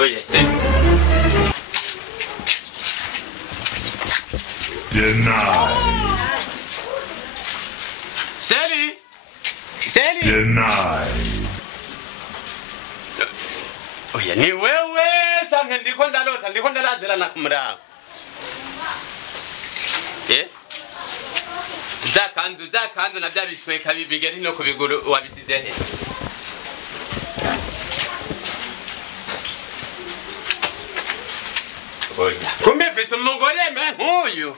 Oye, sí. Denied. Sally! Sally! Denied. Oye, ni wewe tange ndikwenda lazela nakumra. Zakanzu na byabishweka bibigeri no kubiguru wabisize he. Oya, kumbe mfise umugore me nkuyu.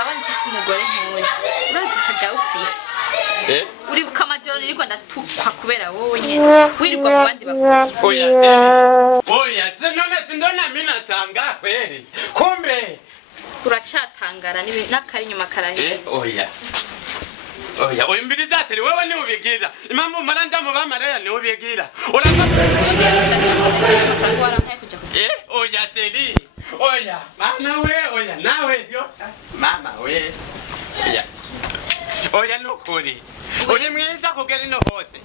Abandi mfise umugore nkuyu. Urazi haga ufise. Uri bukamajoro niriko ndatukwa kubera wowe nyene. Wirirwa mu bandi bakuru. Oya, Sally. Oya, sindona mina sanga kweli. Kumbe Uracatangara n'akari nyuma karahe. Oya. Oya, imbiri zatiri wewe ni ubigira. Impamvu maranja mu bamaraya ni ubigira. Oya, Sally. Oya, mama we, oya, nawe yo. Mama we. Oya. Oya nukuri. Uri mwiza kugera ino hose.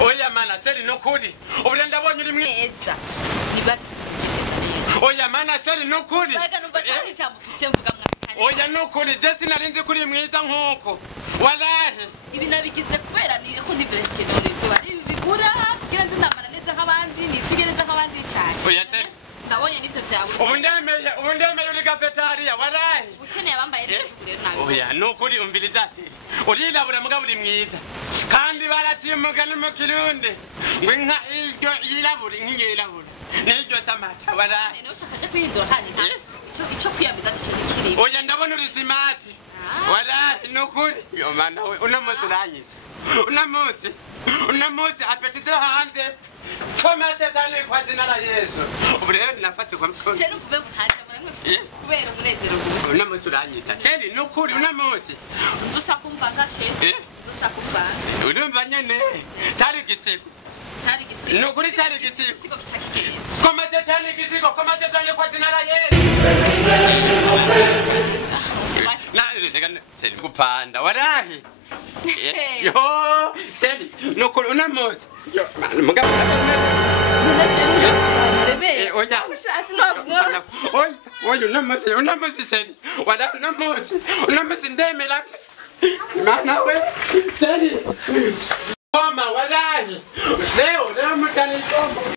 Oya mana, Sally nukuri. Uburenda bonye uri mwiza. Nibaza. Oya mana, Sally nukuri. Baga numva kandi cyamufise mvuga mwakanye. Oya nukuri, Jesse narinzi kuri mwiza nkuko. Wallahi. Ibi nabigize kubera ni ko ndi breske dore byo bari bigura kugira nzi ndamara neza nk'abandi nisige neza nk'abandi cyane. Oya Sally. Ndabonye nifite byawe. Ubundemeye uri cafeteria, wallahi. Ukeneye abambaye neza kugera nawe. Oya nukuri umviriza Sally. Urirabura muga buri mwiza. Kandi baracimuga no mu Kirundi. Ngo inka iryo yirabura nk'iyirabura. Niryo samata wallahi. Nene ushaka je kwihindura hani. Ico kwiyamiza cyo kiri. Oya ndabona uri smart. Wallahi nukuri. Yo mana we unamuzi uranyiza. Unamuzi apetite hanze. Koma setani kwa jina la Yesu. Uburero nafate kwa mkono. Cero kuve kuhaza murangwe fise kubera umunezero gusa. Unamuzi uranyita. Sally nukuri unamuzi. Nzosa kumvanga she. Nzosa kumvanga. Urumva nyene. Tari gisigo. Tari gisigo. Nukuri tari gisigo. Gisigo kitakigenda. Koma setani gisigo, koma setani kwa jina la Yesu. Na rega Sally kupanda warahi. Yo, Sally nukuri unamuzi. Yo, mugabo. Oya. Oya unamuzi Sally. Wala unamuzi ndemela. Mana we. Sally. Koma walahi. Leo mtani koma.